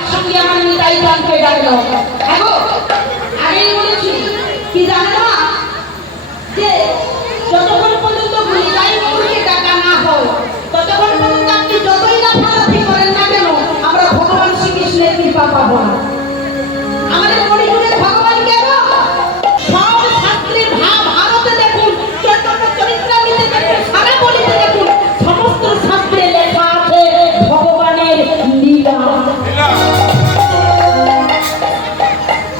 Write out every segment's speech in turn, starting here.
একসঙ্গে আমার নিতাই গানকে ডাকলো। আগো আগেই বলেছি কি জানো না, যে যতক্ষণ পর্যন্ত নিতাই গৌরকে ডাকা না হয় ততক্ষণ পর্যন্ত আপনি যতই না লাফালাফি করেন না কেন আমরা ভগবান শ্রীকৃষ্ণের কৃপা পাবো না। আমাদের কলিযুগের ভগবান কেন? সব শাস্ত্রের ভারতে দেখুন, চৈতন্য চরিত্রামৃতে দেখুন, সারা বলিতে দেখুন, সমস্ত শাস্ত্রে লেখা আছে ভগবানের লীলা।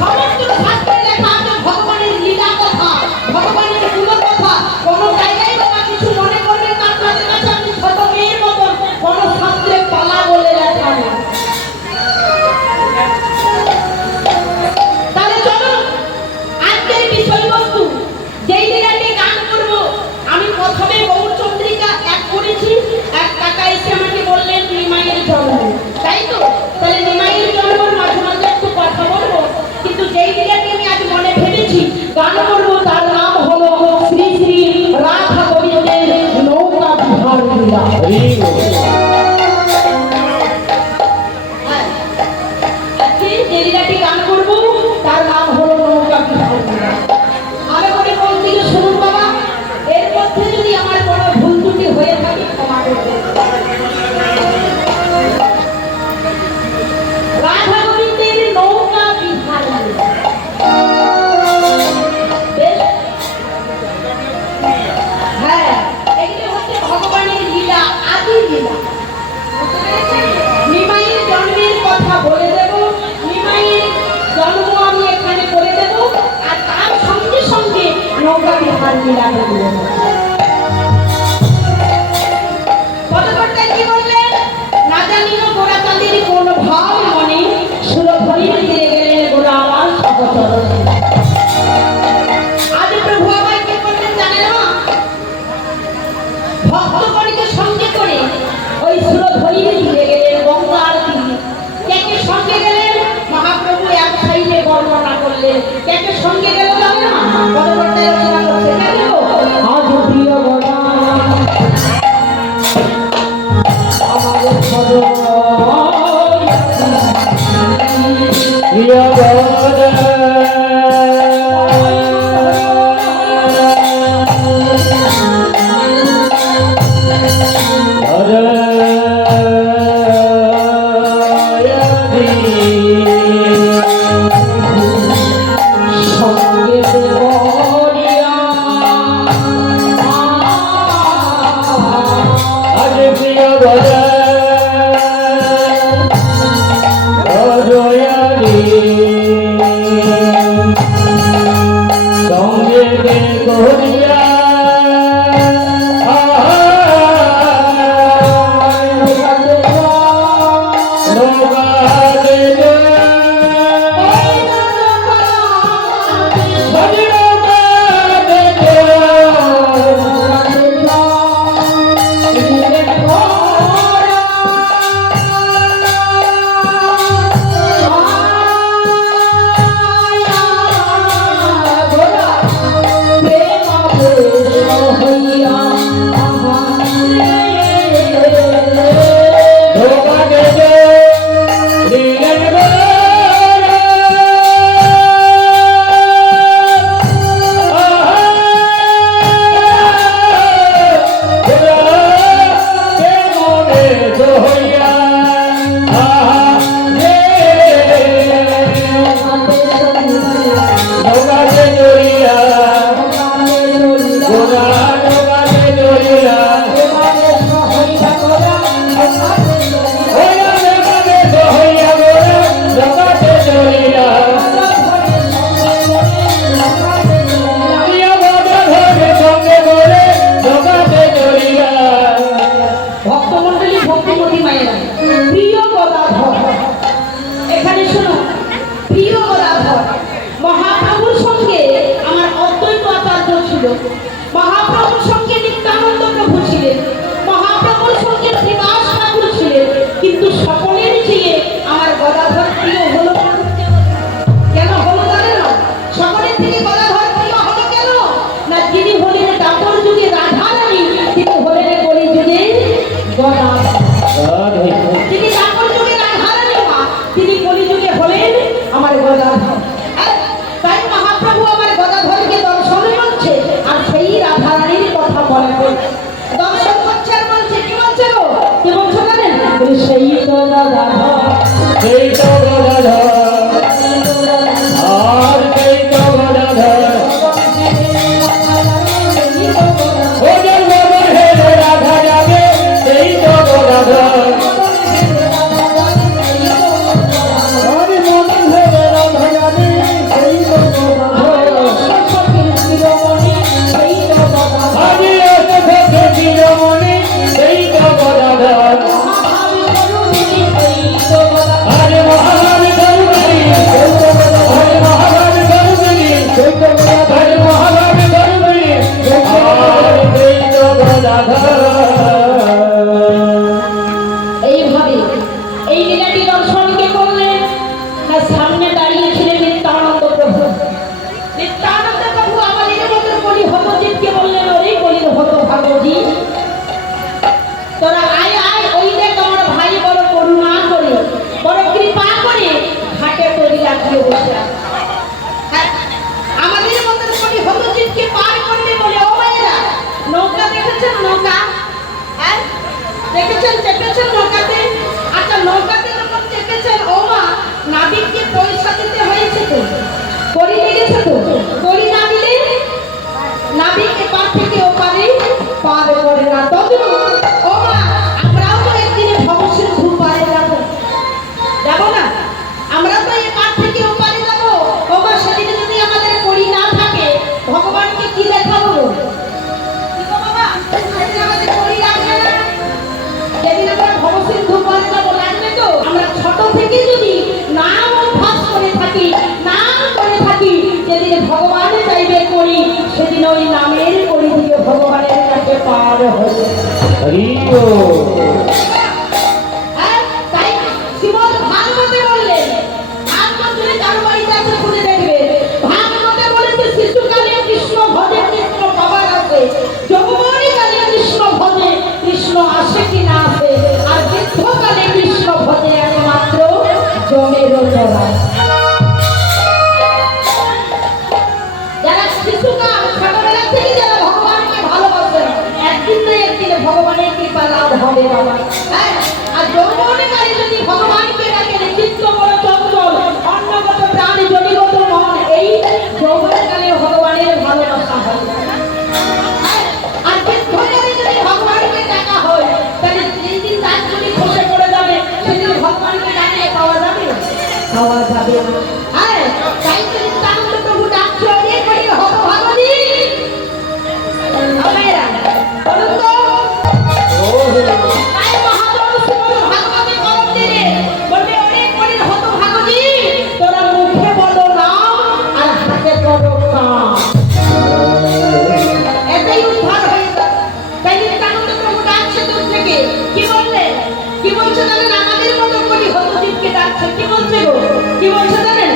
সমস্ত শাস্ত্রে লেখা আছে ভগবানের লীলা কথা, ভগবানের গুণ কথা। কোনো জায়গায় বাবা কিছু মনে করবেন না, আপনাদের কাছে আপনি ছোট মেয়ের মতন কোনো শাস্ত্রে পালা বলে লেখা নেই। তাহলে চলুন আজকের বিষয়বস্তু, যেই লীলাটি গান করবো। আমি প্রথমে গৌরচন্দ্রিকা এক করেছি, এক কাকা এসে আমাকে বললেন নিমাইয়ের জন্ম, তাই তো? তাহলে নিমাইয়ের জন্মের মাঝে মাঝে একটু কথা বলবো, কিন্তু যেই লীলাটি আমি আজ মনে ভেবেছি গান করবো তার নাম হলো শ্রী শ্রী রাধা গোবিন্দের নৌকা বিহার লীলা। হ্যাঁ, আজকে যে লীলাটি গান করবো তার নাম হলো নৌকা বিহার লীলা। আমি মনে করছি যে শুনুন বাবা, এর মধ্যে যদি আমার কোনো ভুল ত্রুটি হয়ে থাকে ক্ষমা করবেন। রাধা গোবিন্দের নৌকা বিহার লীলা। বেশ? হ্যাঁ, এগুলো হচ্ছে ভগবানের লীলা, আদি লীলা। নিমাইয়ের জন্মের কথা বলে দেব, নিমাইয়ের জন্ম আমি এখানে করে দেব, আর তার সঙ্গে সঙ্গে নৌকা বিহার লীলা বলে দেব। পদকর্তা কি বললেন? না জানিও গোড়া চাঁদের কোন ভাব মনে, সুরধরির ফিরে গেলেন গোড়া আমার সহচরণ। আজ প্রভু আবার কি করলেন জানেন না? ভক্তগণকে সঙ্গে করে ওই সুরধরির ফিরে গেলেন গঙ্গার তীরে। কে সঙ্গে গেলেন? মহাপ্রভু এক সাইডে বর্ণনা করলেন। কে সঙ্গে গেল জানেন না? পদকর্তায় রচনা করছে কেন? আজ প্রিয় গোড়া আমাদের প্রিয় গোড়া মহাপ্রভুর সঙ্গে নিত্যানন্দ প্রভু ছিলেন, মহাপ্রভুর সঙ্গে শ্রীবাস ঠাকুর ছিলেন, কিন্তু সকলের চেয়ে আমার গদাধর প্রিয় হলো কেন? হলো জানেন না? সকলের থেকে গদাধর প্রিয় হলো কেন না? যিনি হলেন দাপর যুগে রাধা রানী, তিনি হলেন কলি যুগে গদাধর। তিনি দাপর যুগে রাধা রানী মা, তিনি আমার গদাধর। তাই মহাপ্রভু আমার গদাধরকে দর্শন করছে আর সেই রাধারানীর কথা মনে করছে, দর্শন করছে আর বলছে, কি বলছে গো, কি বলছো জানেন? সেই তো গদাধর, সেই তো গদাধর, আর সেই তো গদাধর, ওদের মদন হেরে রাধা যাবে, সেই তো গদাধর, আরে মদন হেরে রাধা যাবে, সেই তো গদাধর, আরে অসুখে শিরোমণি, সেই তো গদাধর, আরে মহারাজ গরুগিরি, সেই তো গদাধর, আরে মহারাজ গরুগিরি, সেই তো গদাধর, আরে মহারাজ গরুগিরি, আর সেই তো গদাধর। এইভাবে এই লীলাটি দর্শনকে করলেন। তার সামনে দাঁড়িয়েছিলেন নিত্যানন্দ প্রভু। নিত্যানন্দ প্রভু আমাদের মতো বলি হতজিৎকে বললেন, ওরে বলির হত ভাগজি, তোরা আয় আয়, ওই দেখ আমার ভাই বড় করুণা করে, বড় কৃপা করে ঘাটে তৈরি রাখিয়ে বসে আছে। হ্যাঁ, আমাদের মতো বলি হতজিৎকে পার করবে বলে, ও ভাইয়েরা নৌকা দেখেছেন? নৌকা, হ্যাঁ দেখেছেন, চেপেছেন নৌকাতে? আচ্ছা, নৌকাতে যখন চেপেছেন, ও মা, নাবিককে পয়সা দিতে হয়েছে তো, করি লেগেছে তো, করি না দিলে নাবিক এপার থেকে ওপারে পার করে না। তদ্রূপ ও মা, আমরাও তো একদিনে ভবসিন্ধু পারে যাবো, যাবো না? আমরা তো এপার থেকে ওপারে যাবো। ও মা, সেদিনে যদি আমাদের করি না থাকে, ভগবানকে কি দেখাবো? কি গো বাবা, সেদিন আমাদের করি লাগবে না? সেদিন আমরা ভবসিন্ধু পারে যাবো, লাগবে তো? আমরা ছোট থেকে যদি নাম অভ্যাস করে থাকি, নাম করে থাকি, যেদিন ভগবান চাইবে করি, সেদিন ওই নামের করি দিয়ে ভগবানের কাছে পার হবে। হরি বল। হ্যাঁ, তাই শ্রীমদ্ ভাগবতে বললেন, ভাগবত যদি কারো বাড়িতে আছে খুলে দেখবে, ভাগবতে বলেছে শিশুকালে কৃষ্ণ ভজে, কৃষ্ণ বাবার আছে, যৌবনকালে কৃষ্ণ ভজে, কৃষ্ণ আসে কি না আসে, আর বৃদ্ধকালে কৃষ্ণ ভজে একমাত্র জমের চড়া। যারা শিশুকাল ছোটবেলা থেকে যারা ভগবানকে ভালোবাসেন, একদিন না একদিন ভগবানের কৃপা লাভ হবে বাবা। হ্যাঁ, আর যৌবনকালে যদি ভগবানকে ডাকেন, চিত্ত বড় চঞ্চল, অন্নগত প্রাণ, জড়িগত মন, এই যৌবনকালে ভগবানের ভালোবাসা হবে। হ্যাঁ, আর বৃদ্ধকালে যদি ভগবানকে ডাকা হয়, তাহলে যেদিন তার যদি খসে পড়ে যাবে, সেদিন ভগবানকে ডাকলে পাওয়া যাবে? পাওয়া যাবে না। হ্যাঁ, তাই তো নিত্যানন্দ প্রভু ডাকছে, ওরে করি হত ভাগবতী। আমায়রা বলুন তো, তাই মহাপ্রভু শ্রীমদ্ ভাগবতে কলম দিলে বলবে, ওরে করি হত ভাগবতী, তোরা মুখে বলো নাম আর হাতে করো কাম। এটাই উদ্ধার হয়ে যাবে। তাই নিত্যানন্দ প্রভু ডাকছে দূর থেকে। কি বললেন? কি বলছে জানেন? আমাদের মতো করি হতজিৎকে ডাকছে। কি বলছে গো? কি বলছে জানেন?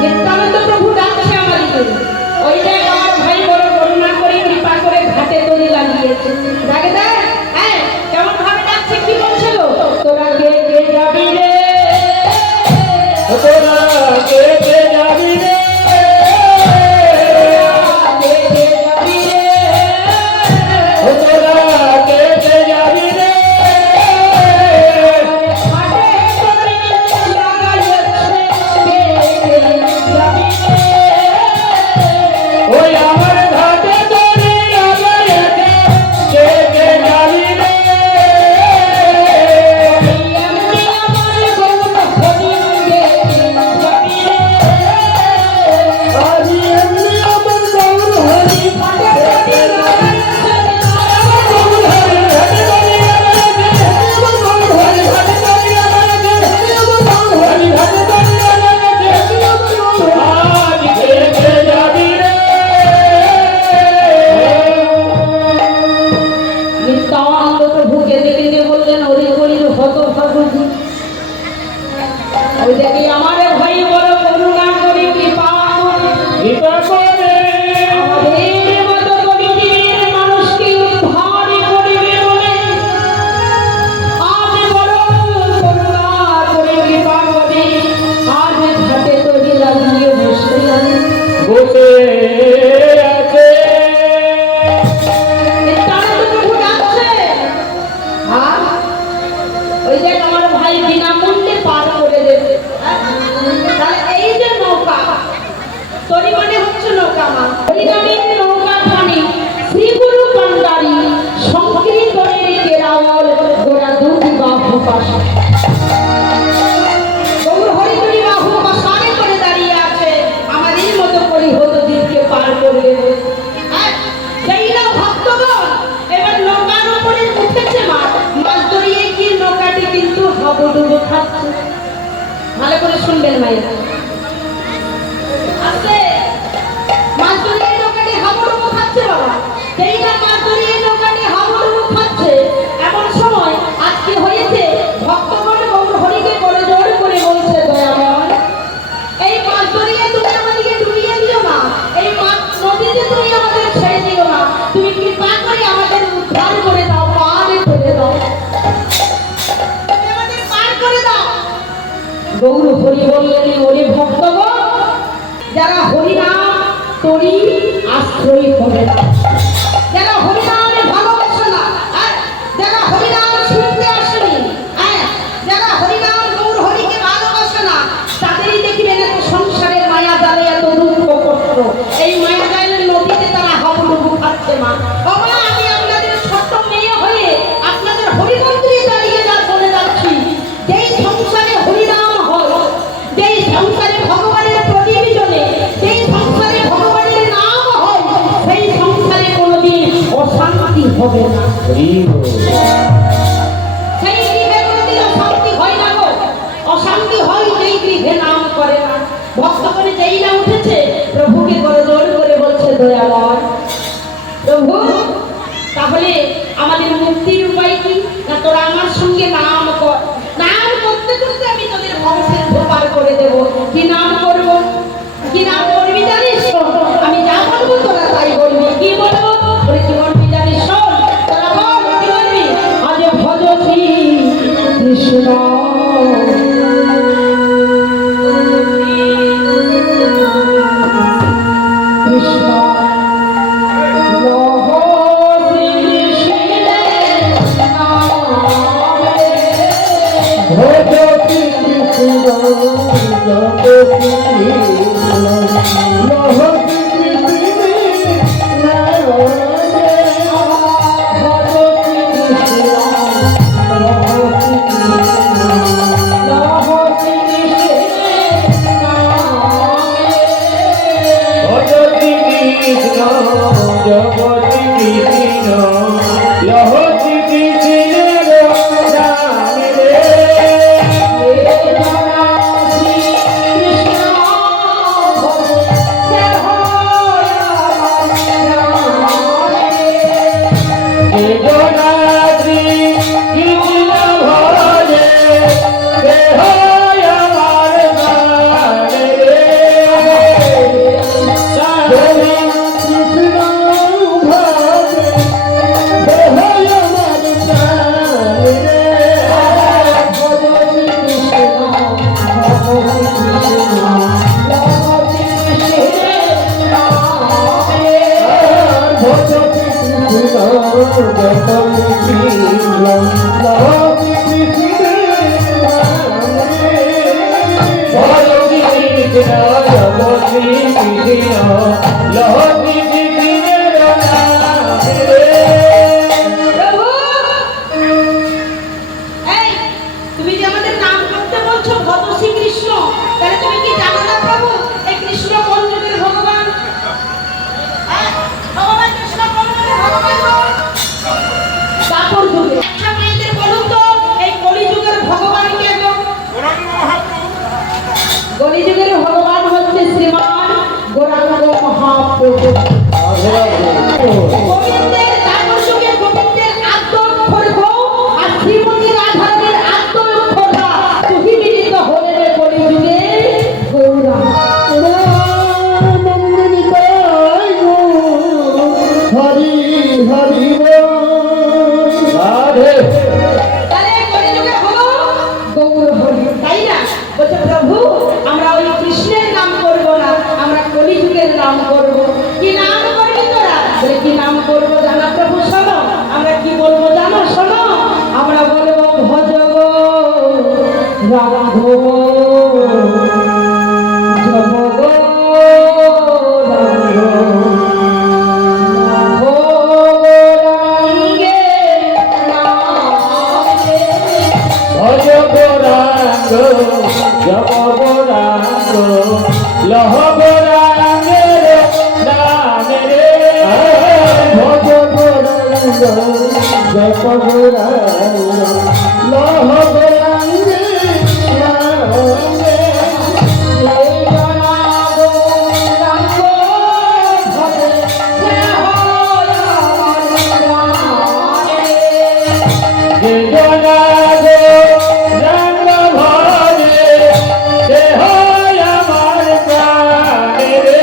নিত্যানন্দ প্রভু ডাকছে আমাদেরকে। ওই দেখ আমার ভাই বড় করুণা করে কৃপা করে ঘাটে দড়ি লাগিয়েছে। ডাকে দেখ, হ্যাঁ কেমন ভাবে ডাকছে, কি বলছিল? তোরা কে কে যাবি রে, তোরা কে কে যাবি রে, কে কে যাবি রে, তোরা কে কে যাবি রে, ঘাটে দড়ি লাগাইছে, কে কে যাবি রে, ওই আমার ঘাটে দড়ি লাগাইছে, কে কে যাবি রে, এমনি আমার গৌর হরিকে যাবি রে, আমি এমনি আমার গৌর হরি ঘাটে দড়ি লাগাইছে, গৌর হরি ঘাটে দড়ি লাগাইছে, আমার গৌর হরি ঘাটে দড়ি লাগাইছে, আমার গৌর হরি ঘাটে দড়ি লাগাইছে, আজ কে কে যাবি রে। নিত্যানন্দ প্রভু কেঁদে কেঁদে বললেন, ওরে গরিব হতভাগ্য, ওই দেখি আমার ভাই বড় করুণা করে কৃপা করে কৃপা করে আমাদের মতো গরিবের মানুষকে উদ্ধার করিবে বলে আজ বড় করুণা করে কৃপা করে আজ ঘাটে তৈরি লাগিয়ে বসে আছে। বসে আছে। নিত্যানন্দ প্রভু ডাকছে, আর ওই দেখ আমার ভাই বিনামূল্যে পার করে দেবে। তাহলে এই যে নৌকা, তরি মানে হচ্ছে নৌকা মা, হরিনামের নৌকা খানি শ্রীগুরু কান্ডারি সংকীর্তনের কেরাওয়াল গোড়া দুটি বাহু পাশে গৌর হরিহরি বাহু পাশানে করে দাঁড়িয়ে আছে, আমাদের মতো পরিহত দিনকে পার করে দেবে। হ্যাঁ, সেই না ভক্তগণ এবার নৌকার উপরে উঠেছে মা, মাছ ধরিয়ে কি নৌকাটি কিন্তু হাবুডুবু খাচ্ছে। ভালো করে শুনবেন মায়ের আছে, মাছ ধরিয়ে নৌকাটি হাবুডুবু খাচ্ছে বাবা। সেই না মাছ ধরিয়ে নৌকাটি হাবুডুবু খাচ্ছে, এমন সময় আজকে হয়েছে ভক্তগণ গৌর হরিকে করে জোর করে বলছে, দয়াময় এই মাছ ধরিয়ে তুমি আমাদেরকে ডুবিয়ে দিও না, এই মাছ নদীতে তুমি আমাদের ছেড়ে দিও না, তুমি কৃপা করে আমাদের উদ্ধার করে দাও, পার করে দাও, তুমি আমাদের পার করে দাও। গৌর হরি বললেন, ওরে ভক্তগণ, যারা হরিনাম তরি আশ্রয় করে না, যারা হরিনামে ভালোবাসে না, যারা হরিনাম শুনতে আসেনি, যারা হরিনাম গৌর হরিকে ভালোবাসে না, তাদেরই দেখবেন এত সংসারের মায়া জালে এত দুঃখ কষ্ট, এই মায়া জালের নদীতে তারা হাবুডুবু খাচ্ছে মা। বাবা, আমি আপনাদের ছোট্ট মেয়ে হয়ে আপনাদের হরিমন্ত্রী দাঁড়িয়ে যা বলে যাচ্ছি, যেই সংসারে হরিনাম হয়, যেই সংসারে ভগবানের প্রদীপ জ্বলে, যেই সংসারে ভগবানের নাম হয়, সেই সংসারে কোনোদিন অশান্তি হবে না। সেই গৃহে কোনোদিন অশান্তি হয় না গো, অশান্তি হয় যেই গৃহে নাম করে না। ভক্ত করে যেই না উঠেছে, প্রভুকে করে জোর করে বলছে, দয়াময় প্রভু, তাহলে আমাদের মুক্তির উপায় কি? না তোরা আমার সঙ্গে নাম কর, নাম করতে করতে আমি তোদের বংশের পার করে দেব। কি নাম করব? কি নাম করবি জানিস? আমি যা বলবো তোরা তাই বলবি। কি বলবো? বলে কি বলবি জানিস? শোন, তোরা বল কি বলবি? আজ ভজ শ্রী কৃষ্ণ কৃষ্ণ লহ শ্রী কৃষ্ণ জগতি কৃষ্ণ, লহ শ্রী কৃষ্ণ। জনাদ্রি কৃষ্ণ ভজে দেহ আমার প্রাণে রে সাধু কৃষ্ণ ভজে দেহ আমার প্রাণে রে প্রভু, এই তুমি যে আমাদের নাম করতে বলছো ভজ শ্রীকৃষ্ণ, তাহলে তুমি কি জানো না প্রভু এই কৃষ্ণ কোন যুগের ভগবান? হ্যাঁ, ভগবান কৃষ্ণ কোন যুগের ভগবান গো? দাপর যুগে। একটা মেয়েদের বলুন তো এই কলিযুগের ভগবান কে গো? কলিযুগের ভগবান হচ্ছে শ্রীমান গৌরাঙ্গ মহাপ্রভু। গোবিন্দের দাপর যুগে গোবিন্দের আদ্য অক্ষর গো আর শ্রীমতী রাধারানীর আদ্য অক্ষর রা তুহি মিলিত হলেন এই কলিযুগে গৌরাঙ্গ। হরি হরি রাধে তাহলে এই কলিযুগে হলো গৌর হরি, তাই না? বলছে প্রভু আমরা ওই কৃষ্ণের নাম করব না, আমরা কলিযুগের নাম করব। কি নাম করবি তোরা? বলে কি নাম করব জানা প্রভু? শোনো, আমরা কি বলবো জানো? শোনো, আমরা বলবো ভজ গো রাধব জপ গো রাধব গৌরাঙ্গে নামে। ভজ গৌরাঙ্গ জপ গৌরাঙ্গ লহ গৌরাঙ্গের নামে রে ভজ গৌরাঙ্গ জপ গৌরাঙ্গ লহ গৌরাঙ্গের নামে এই জনা গৌরাঙ্গ ভজে সে হয় আমার প্রাণে। যে জনা গৌরাঙ্গ ভজে দেহ আমার প্রাণে রে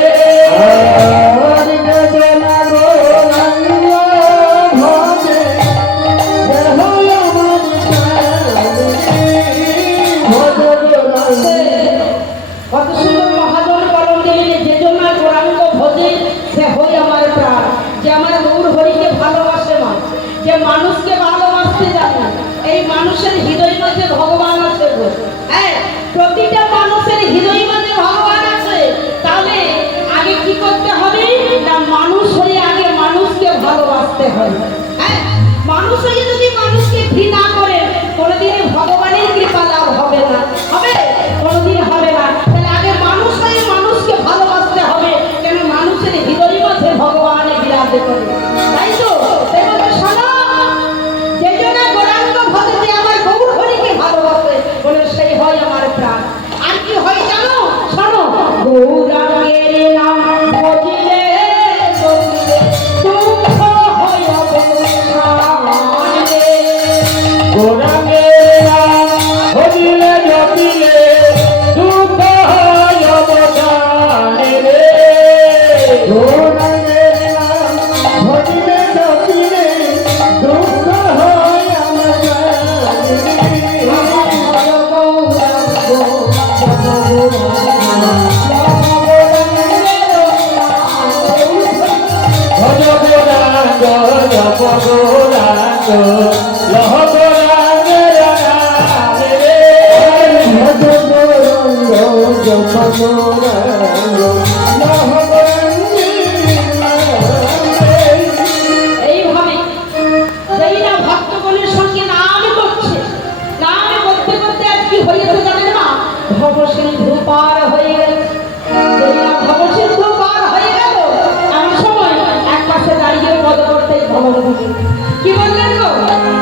যে জনা গৌরাঙ্গ ভজে দেহ আমার প্রাণে ভজ গৌরাঙ্গ কত সুন্দর মহাজন কলম দিলেন, যে জন্য গৌরাঙ্গ ভজে সে হই আমার প্রাণ। যে আমার গৌর হরিকে ভালোবাসে মানুষ, যে মানুষকে ভালোবাসতে জানে, এই মানুষের হৃদয় মধ্যে ভগবান আছে গো। হ্যাঁ, প্রতিটা মানুষের হৃদয় মধ্যে ভগবান আছে। তাহলে আগে কি করতে হবে? না মানুষ হয়ে আগে মানুষকে ভালোবাসতে হবে। হ্যাঁ, মানুষ হয়ে যদি মানুষকে ঘৃণা করে কোনোদিনই ভগবানের কৃপা লাভ হবে না। হবে? কোনোদিন হবে না। তাহলে আগে মানুষ হয়ে মানুষকে ভালোবাসতে হবে, কেন মানুষের হৃদয় মধ্যে ভগবানে বিরাজ করে। তাই তো? তাই বলতে শোনো, যে জন্য গৌরাঙ্গ ভজে যে আমার গৌর হরিকে ভালোবাসে বলে সেই হয় আমার প্রাণ। আর কি হয় জানো? শোনো, গৌরাঙ্গের নাম ভজিলে চলিলে দুঃখ হয় অবসানে। গৌরাঙ্গের নাম ভজিলে জপিলে দুঃখ হয় অবসানে রে গৌরাঙ্গের নাম ভজিলে জপিলে দুঃখ হয় আমার প্রাণে ভজ গৌরাঙ্গ জপ গৌরাঙ্গ লহ গৌরাঙ্গের নামে রে ভজ গৌরাঙ্গ জপ গৌরাঙ্গ লহ গৌরাঙ্গের নামে। এইভাবে যেই না ভক্তগণের সঙ্গে নাম করছে, নাম করতে করতে আর কি হয়েছে জানেন না? ভবসিন্ধু পার হয়ে গেল। যেই না ভবসিন্ধু পার হয়ে গেল, এমন সময় এক পাশে দাঁড়িয়ে পদ করতে ভগবান কি বললেন গো?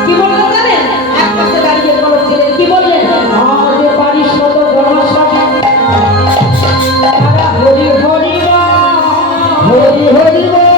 কি বললেন জানেন? এক পাশে দাঁড়িয়ে পদ দিলেন, কি বললেন? আজ পারিস কত গণসভা হরি হরি রাম, হরি হরি বল